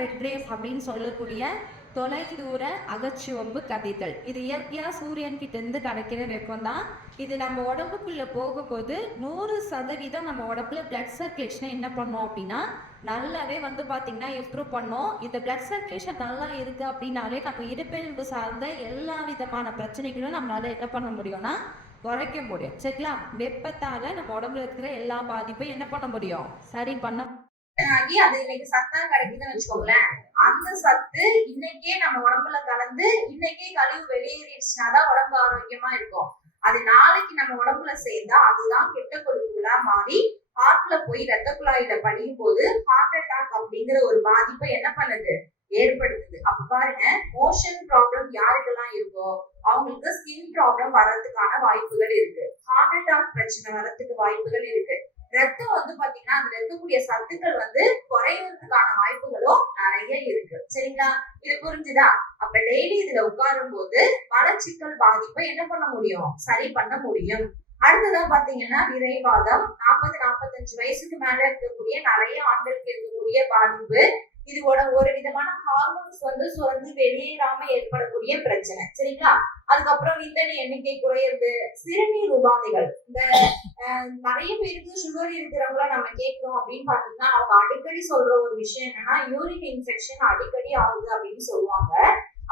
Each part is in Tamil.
ரெட் ரேஸ் அப்படின்னு சொல்லக்கூடிய தொலைதூர அகச்சிவப்பு கதிர்கள். இது இயற்கையாக சூரியன் கிட்ட இருந்து கிடைக்கிற வெப்பம் தான். இது நம்ம உடம்புக்குள்ள போகும்போது 100% நம்ம உடம்புல பிளட் சர்க்குலேஷனை என்ன பண்ணோம் அப்படின்னா நல்லாவே பார்த்தீங்கன்னா இம்ப்ரூவ் பண்ணோம். இந்த பிளட் சர்க்குலேஷன் நல்லா இருக்கு அப்படின்னாலே நம்ம இடுப்பெலும்பு சார்ந்த எல்லா விதமான பிரச்சனைகளும் நம்மளால என்ன பண்ண முடியும்னா குறைக்க முடியும். சரிங்களா? வெப்பத்தால நம்ம உடம்புல இருக்கிற எல்லா பாதிப்பையும் என்ன பண்ண முடியும், சரி பண்ண ஆகி அது இன்னைக்கு சத்தா கிடைக்குதுன்னு வச்சுக்கோங்களேன். அந்த சத்து இன்னைக்கே நம்ம உடம்புல கலந்து இன்னைக்கே கழிவு வெளியேறிடுச்சுனாதான் உடம்பு ஆரோக்கியமா இருக்கும். அது நாளைக்கு நம்ம உடம்புல சேர்ந்தா அதுதான் கெட்ட கொழுப்புகளா மாறி ஹார்ட்ல போய் ரத்த குழாயில படியும் போது ஹார்ட் அட்டாக் அப்படிங்கிற ஒரு பாதிப்பை என்ன பண்ணுது, ஏற்படுத்துது. அப்ப பாருங்க, மோஷன் ப்ராப்ளம் யாருக்கெல்லாம் இருக்கோ அவங்களுக்கு ஸ்கின் ப்ராப்ளம் வர்றதுக்கான வாய்ப்புகள் இருக்கு. ஹார்ட் அட்டாக் பிரச்சனை வர்றதுக்கு வாய்ப்புகள் இருக்கு. ரத்தம் பாத்தீங்கன்னா அதுல இருக்கக்கூடிய சத்துக்கள் குறையறதுக்கான வாய்ப்புகளும் நிறைய இருக்கு. சரிங்களா? இது புரிஞ்சுதா? அப்ப டெய்லி இதுல உட்காரும் போது மலச்சிக்கல் பாதிப்பை என்ன பண்ண முடியும், சரி பண்ண முடியும். அடுத்ததான் பாத்தீங்கன்னா விரைவாதம். 40-45 வயசுக்கு மேல இருக்கக்கூடிய நிறைய ஆண்களுக்கு இருக்கக்கூடிய பாதிப்பு. இது ஒரு விதமான ஹார்மோன்ஸ் சுரந்து வெளியேறாம ஏற்படக்கூடிய பிரச்சனை. சரிங்களா? அதுக்கப்புறம் விந்தணு எண்ணிக்கை குறையிறது, சிறுநீர் உபாதைகள். இந்த நிறைய பேருக்கு சுகர் இருக்கிறவங்கள நம்ம கேட்கிறோம் அப்படின்னு பாத்தீங்கன்னா அவங்க அடிக்கடி சொல்ற ஒரு விஷயம் என்னன்னா யூரின் இன்ஃபெக்ஷன் அடிக்கடி ஆகுது அப்படின்னு சொல்லுவாங்க.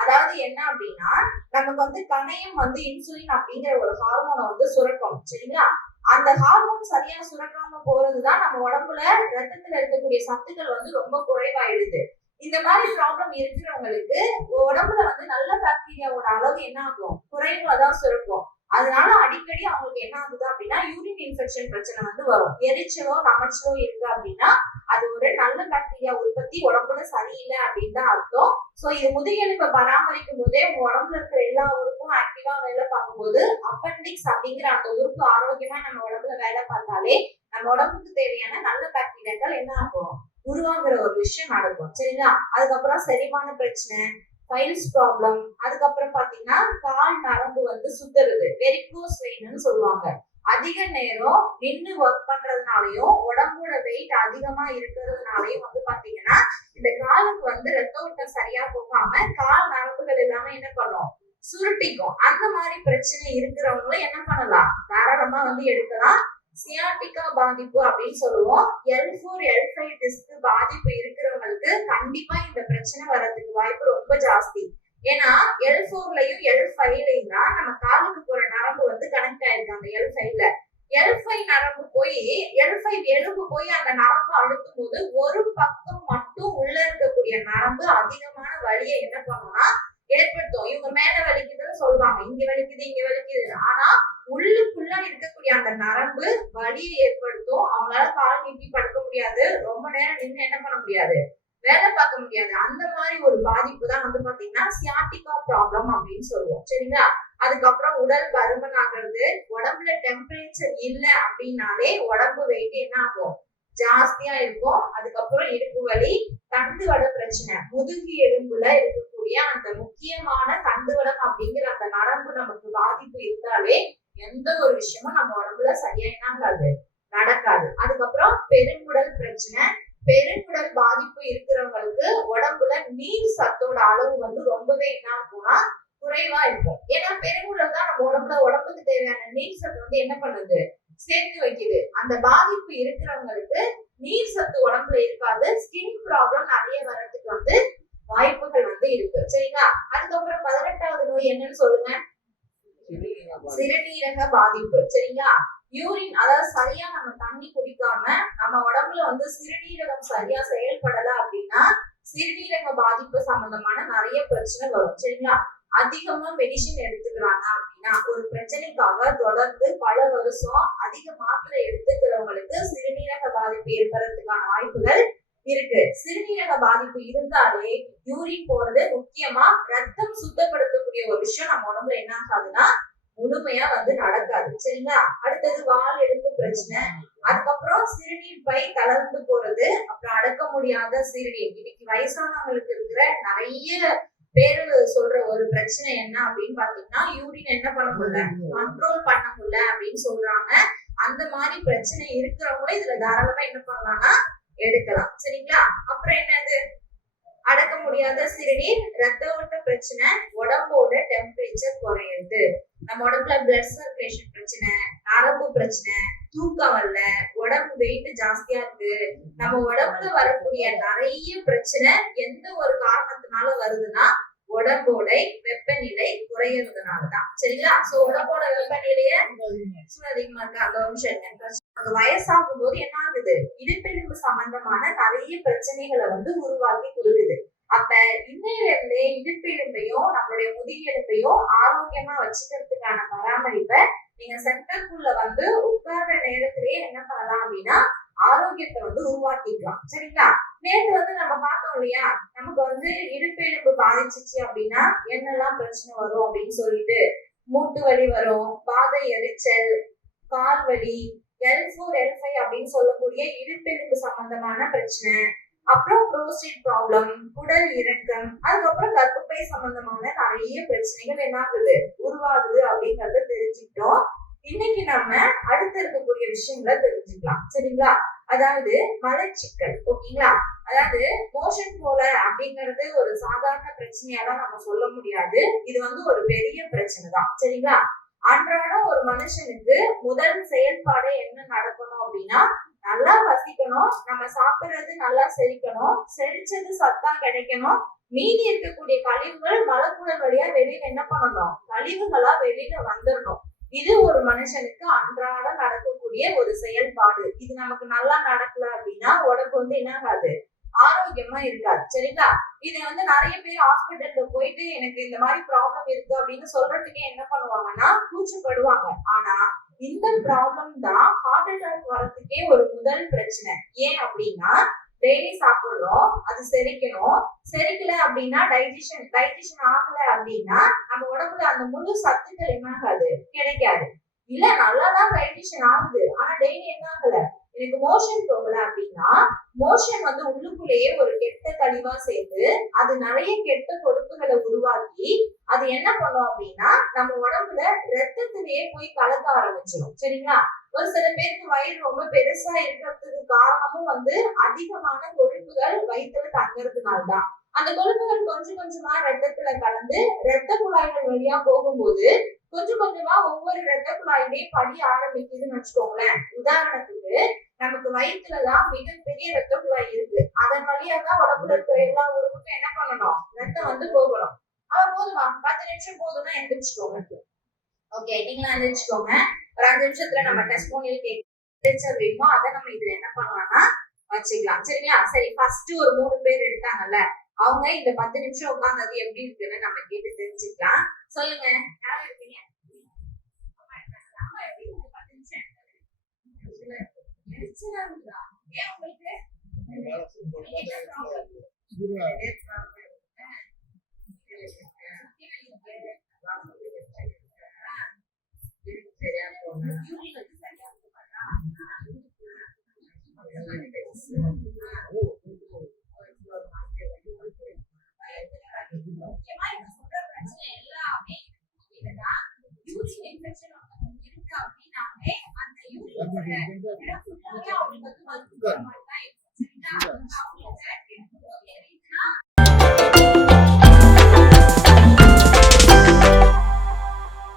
அதாவது என்ன அப்படின்னா நமக்கு கணையம் இன்சுலின் அப்படிங்கிற ஒரு ஹார்மோனை சுரக்கும். சரிங்களா? அந்த ஹார்மோன் சரியா சுரக்காம போறதுதான் நம்ம உடம்புல ரத்தத்துல இருக்கக்கூடிய சத்துக்கள் ரொம்ப குறைவாயிடுது. இந்த மாதிரி ப்ராப்ளம் இருக்கிறவங்களுக்கு உடம்புல நல்ல பாக்டீரியாவோட அளவு என்ன ஆகும், குறைவாதான் சுரக்கும். அதனால அடிக்கடி அவங்களுக்கு என்ன ஆகுது அப்படின்னா யூரின் இன்ஃபெக்ஷன் பிரச்சனை வரும். எரிச்சலோ நமச்சலோ இருக்கு அப்படின்னா அது ஒரு நல்ல பாக்டீரியா உற்பத்தி உடம்புல சரியில்லை அப்படின்னு தான் அர்த்தம். சோ இது முதுகெலும்பை பராமரிக்கும் போதே உங்க உடம்புல இருக்கிற எல்லா உறுப்பும் ஆக்டிவா வேலை பார்க்கும்போது அப்பெண்டிக்ஸ் அப்படிங்கிற அந்த உறுப்பு ஆரோக்கியமா நம்ம உடம்புல வேலை பார்த்தாலே நம்ம உடம்புக்கு தேவையான நல்ல பாக்டீரியாக்கள் என்ன ஆகும், உருவாகிற ஒரு விஷயம் நடக்கும். சரிங்களா? அதுக்கப்புறம் செரிமான பிரச்சனை, பைல்ஸ் ப்ராப்ளம், அதுக்கப்புறம் பாத்தீங்கன்னா கால் நரம்பு சுத்துறது, வெரிகோஸ் வெயின்னு சொல்லுவாங்க. அதிக நேரம் நின்று ஒர்க் பண்றதுனாலயும் உடம்போட வெயிட் அதிகமா இருக்கிறதுனாலயும் பாத்தீங்கன்னா இந்த காலுக்கு ரத்த ஓட்டம் சரியா போகாம கால் நரம்புகள் எல்லாமே என்ன பண்ணும், சுருட்டிக்கும். அந்த மாதிரி பிரச்சனை இருக்கிறவங்களும் என்ன பண்ணலாம், தாராளமா எடுக்கலாம். சியாட்டிகா பாதிப்பு அப்படின்னு சொல்லுவோம். L4 L5 டிஸ்க் பாதிப்பு இருக்கிறவங்களுக்கு கண்டிப்பா இந்த பிரச்சனை வர்றதுக்கு வாய்ப்பு ரொம்ப ஜாஸ்தி. ஏன்னா L4லயும் L5லயும் தான் நம்ம காலுக்கு போற நரம்பு கனெக்ட் ஆயிருக்கு. அந்த L5ல L5 நரம்பு போய் L5 எலும்பு போய் அந்த நரம்பு அழுத்தும் போது ஒரு பக்கம் மட்டும் உள்ள இருக்கக்கூடிய நரம்பு அதிகமான வலியை என்ன பண்ணும்னா ஏற்படுத்தும். இவங்க மேல வலிக்குதுன்னு சொல்லுவாங்க, இங்க வலிக்குது இங்க வலிக்குது. ஆனா உள்ளுக்குள்ள இருக்கக்கூடிய அந்த நரம்பு வலியை ஏற்படுத்தும். அவங்களால கால் நீட்டி படுக்க முடியாது, ரொம்ப நேரம் நின்று என்ன பண்ண முடியாது, வேலை பார்க்க முடியாது. அந்த மாதிரி ஒரு பாதிப்பு தான் பாத்தீங்கன்னா சியாட்டிகா ப்ராப்ளம் அப்படின்னு சொல்லுவோம். சரிங்களா? அதுக்கப்புறம் உடல் பருமன் ஆகிறது. உடம்புல டெம்பரேச்சர் இல்ல அப்படின்னாலே உடம்பு வெயிட் என்ன ஆகும், ஜாஸ்தியா இருக்கும். அதுக்கப்புறம் இடுப்பு வலி, தண்டுவட பிரச்சனை. முதுகு எலும்புல இருக்கக்கூடிய அந்த முக்கியமான தண்டுவடம் அப்படிங்கிற அந்த நரம்பு நமக்கு பாதிப்பு இருந்தாலே எந்த ஒரு விஷயமும் நம்ம உடம்புல சரியா என்னாகாது, நடக்காது. அதுக்கப்புறம் பெருங்குடல் பிரச்சனை. பெருங்குடல் பாதிப்பு இருக்கிறவங்களுக்கு உடம்புல நீர் சத்தோட அளவு ரொம்பவே என்ன இருக்கும்னா குறைவா இருக்கும். ஏன்னா பெருங்குடல் தான் நம்ம உடம்புக்கு தேவையான நீர் சத்து என்ன பண்ணுது, சேர்த்து வைக்குது. அந்த பாதிப்பு இருக்கிறவங்களுக்கு நீர் சத்து உடம்புல இருக்காது. ஸ்கின் ப்ராப்ளம் நிறைய வர்றதுக்கு வாய்ப்புகள் இருக்கு. சரிங்களா? அதுக்கப்புறம் 18வது நோய் என்னன்னு சொல்லுங்க, சிறுநீரக பாதிப்பு. சரிங்களா? யூரின், அதாவது சரியா நம்ம தண்ணி குடிக்காம நம்ம உடம்புல சிறுநீரகம் சரியா செயல்படல அப்படின்னா சிறுநீரக பாதிப்பு சம்பந்தமான நிறைய பிரச்சனை வரும். சரிங்களா? அதிகமா மெடிசின் எடுத்துக்கிறாங்க அப்படின்னா ஒரு பிரச்சனைக்காக தொடர்ந்து பல வருஷம் அதிக மாத்திரை எடுத்துக்கிறவங்களுக்கு சிறுநீரக பாதிப்பு ஏற்படுறதுக்கான வாய்ப்புகள் இருக்கு. சிறுநீரக பாதிப்பு இருந்தாலே யூரின் போறது முக்கியமா ரத்தம் சுத்தப்படுத்தக்கூடிய ஒரு விஷயம் நம்ம உடம்புல என்ன ஆகாதுன்னா முழுமையா நடக்காது. சரிங்களா? அடுத்தது வால் எலும்பு பிரச்சனை. அதுக்கப்புறம் சிறுநீர் பை தளர்ந்து போறது, அப்புறம் அடக்க முடியாத சிறுநீர். இன்னைக்கு வயசானவங்களுக்கு இருக்கிற நிறைய பேரு சொல்ற ஒரு பிரச்சனை என்ன அப்படின்னு பாத்தீங்கன்னா யூரின் என்ன பண்ண முடியல, கண்ட்ரோல் பண்ண முடியல அப்படின்னு சொல்றாங்க. அந்த மாதிரி பிரச்சனை இருக்கிறவங்களும் இதுல தாராளமா என்ன பண்ணலாம்னா எடுக்கலாம். சரிங்களா? அப்புறம் என்னது, அடக்க முடியாத சிறுநீர், ரத்த ஓட்ட பிரச்சனை, உடம்போட டெம்பரேச்சர் குறையுது, நம்ம உடம்புல பிளட் சர்க்குலேஷன் பிரச்சனை, நரம்பு பிரச்சனை, தூக்கம் வரல, உடம்பு வெயிட் ஜாஸ்தியா இருக்கு, நம்ம உடம்புல வரக்கூடிய நிறைய பிரச்சனை எந்த ஒரு காரணத்தினால வருதுன்னா உடம்போட வெப்பநிலை குறையறதுனாலதான். சரிங்களா? சோ உடம்போட வெப்பநிலைய சூடு அதிகமா இருக்கு அந்த நிமிஷம் வயசாகும் போது என்ன ஆகுது, இடுப்பெலும்பு சம்பந்தமான நிறைய பிரச்சனைகளை உருவாக்கி கொடுக்குது. அப்ப இன்னையில இருந்தே இடுப்பெலும்பையும் நம்மளுடைய முதுகெலும்பையும் ஆரோக்கியமா வச்சுக்கிறதுக்கான பராமரிப்பை நீங்க சென்டருக்குள்ள உட்கார்ற நேரத்திலேயே என்ன பண்ணலாம் அப்படின்னா ஆரோக்கியத்தை உருவாக்கிக்கலாம். சரிங்களா? நேற்று நம்ம பார்த்தோம் இல்லையா, நமக்கு இடுப்பெலும்பு பாதிச்சிச்சு அப்படின்னா என்னெல்லாம் பிரச்சனை வரும் அப்படின்னு சொல்லிட்டு, மூட்டு வலி வரும், பாதை எரிச்சல், கால் வலி, L4 L5 அப்படின்னு சொல்லக்கூடிய இடுப்பெலும்பு சம்பந்தமான பிரச்சனை, அப்புறம் புரோஸ்டேட் ப்ராப்ளம், குடல் இறக்கம், அதுக்கப்புறம் கர்ப்பப்பை சம்பந்தமான நிறைய பிரச்சனைகள் என்ன ஆகுது உருவாகுது அப்படிங்கறத தெரிஞ்சுக்கிட்டோம். இன்னைக்கு நம்ம அடுத்து இருக்கக்கூடிய விஷயங்களை தெரிஞ்சுக்கலாம். சரிங்களா? அதாவது மலச்சிக்கல். ஓகேங்களா? அதாவது மோஷன் போல அப்படிங்கிறது ஒரு சாதாரண பிரச்சனையாலாம் நம்ம சொல்ல முடியாது. இது ஒரு பெரிய பிரச்சனை தான். சரிங்களா? அன்றாடம் ஒரு மனுஷனுக்கு முதல் செயல்பாடு என்ன நடக்கணும் அப்படின்னா, நல்லா பசிக்கணும், நம்ம சாப்பிடுறது நல்லா செரிக்கணும், செரிச்சது சத்தா கிடைக்கணும், மீதி இருக்கக்கூடிய கழிவுகள் மலக்குடல் வழியா வெளியில என்ன பண்ணணும், கழிவுகளா வெளியில வந்துடணும். இது ஒரு மனுஷனுக்கு அன்றாடம் நடக்கக்கூடிய ஒரு செயல்பாடு. இது நமக்கு நல்லா நடக்கல அப்படின்னா உடம்பு என்ன ஆகாது, ஆரோக்கியமா இருக்காது. சரிங்களா? இது நிறைய பேர் ஹாஸ்பிட்டல்ல போயிட்டு எனக்கு இந்த மாதிரி ப்ராப்ளம் இருக்கு அப்படின்னு சொல்றதுக்கே என்ன பண்ணுவாங்கன்னா கூச்சப்படுவாங்க. ஆனா இந்த ப்ராப்ளம் தான் ஹார்ட் அட்டாக் வரதுக்கே ஒரு முதல் பிரச்சனை. ஏன் அப்படின்னா டெய்லி சாப்பிடுறோம், அது செரிக்கணும், செரிக்கல அப்படின்னா டைஜஷன் ஆகல அப்படின்னா நம்ம உடம்புல அந்த முழு சத்துக்கள் என்ன ஆகாது, கிடைக்காது. இல்ல நல்லாதான் டைஜஷன் ஆகுது, ஆனா டெய்லி என்ன ஆகல, எனக்கு மோஷன் போகல அப்படின்னா மோஷன் உள்ளுக்குள்ளேயே ஒரு கெட்ட கழிவா சேர்த்து அது நிறைய கெட்ட கொழுப்புகளை உருவாக்கி அது என்ன பண்ணும் அப்படின்னா நம்ம உடம்புல ரத்தத்திலேயே போய் கலக்க ஆரம்பிச்சிடும். சரிங்களா? ஒரு சில பேருக்கு வயிறு ரொம்ப பெருசா இருக்கிறதுக்கு காரணமும் அதிகமான கொழுப்புகள் வயிற்றுல தங்குறதுனால்தான். அந்த கொழுப்புகள் கொஞ்சம் கொஞ்சமா ரத்தத்துல கலந்து ரத்த குழாய்கள் வழியா போகும்போது கொஞ்சம் கொஞ்சமா ஒவ்வொரு ரத்த குழாயிலையும் படிய ஆரம்பிக்குதுன்னு வச்சுக்கோங்களேன். உதாரணத்துக்கு நமக்கு வயிற்றுலதான் மிகப்பெரிய ரத்த குழாய் இருக்கு, அதன் வழியா தான் உடம்புல இருக்கிற எல்லா உறுப்புக்கும் என்ன பண்ணணும், ரத்தம் போகணும். அவன் போதுமா 10 நிமிஷம் போதும்னா எந்திரிச்சுக்கோங்க. ஓகே, நீங்களும் எந்திரிச்சுக்கோங்க. ஒரு 5 நிமிஷத்துல நம்ம டெஸ்டிமோனியல் கேக் வேணுமோ அதை நம்ம இதுல என்ன பண்ணலாம்னா வச்சுக்கலாம். சரிங்களா? சரி, ஃபர்ஸ்ட் ஒரு 3 பேர் எடுத்தாங்கல்ல, அவங்க இந்த 10 நிமிஷம் உட்கார்ந்தது எப்படி இருக்குன்னு நம்ம கேட்டு தெரிஞ்சுக்கலாம். சொல்லுங்க, யாரும் இருக்கீங்க? ஏன் உங்களுக்கு